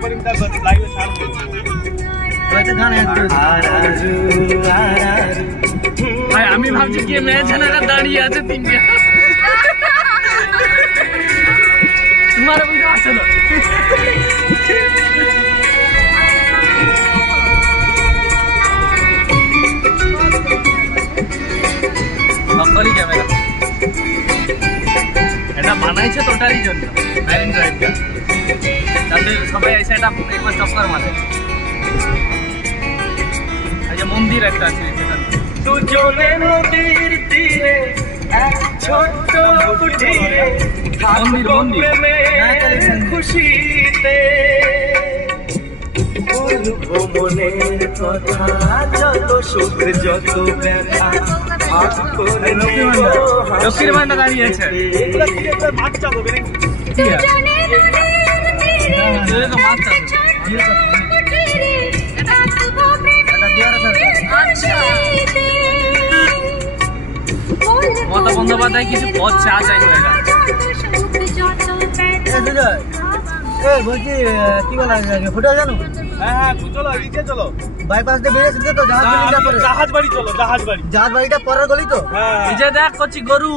রেকর্ডিংটা লাইভে ছাড়বো। আমি ভাবছি কি মেয়েছেনারা দাঁড়িয়ে আছে তিনটে। তোমার বুঝতে পারছো না? সকলই ক্যামেরা এটা বানাইছে টোটালি জন্য ম্যারিন ড্রাইভটা, যাতে সবাই এসে এটা একবার চক্কর মারে। এই যে মন্দির একটা আছে সেখানে, দুজনে নদীর তীরে এক ছোট্ট কুঠিরে মন্দির খুশিতে বলবো মনের কথা, যত সুখ যত ব্যথা লক্ষ্মীর ভান্ডার দাঁড়িয়ে আছে। মাছ চাবো মমতা বন্দ্যোপাধ্যায় কিছু পথ চা চাই হয়ে গেল। বলছি কি বলা ফুটে জানো? হ্যাঁ চলো এদিকে চলো, বাইপাস দিয়ে বেরিয়েছে তো জাহাজ বাড়ি চলো, জাহাজ বাড়িটা পরের গলি তো। এই যে দেখ করছি গরু।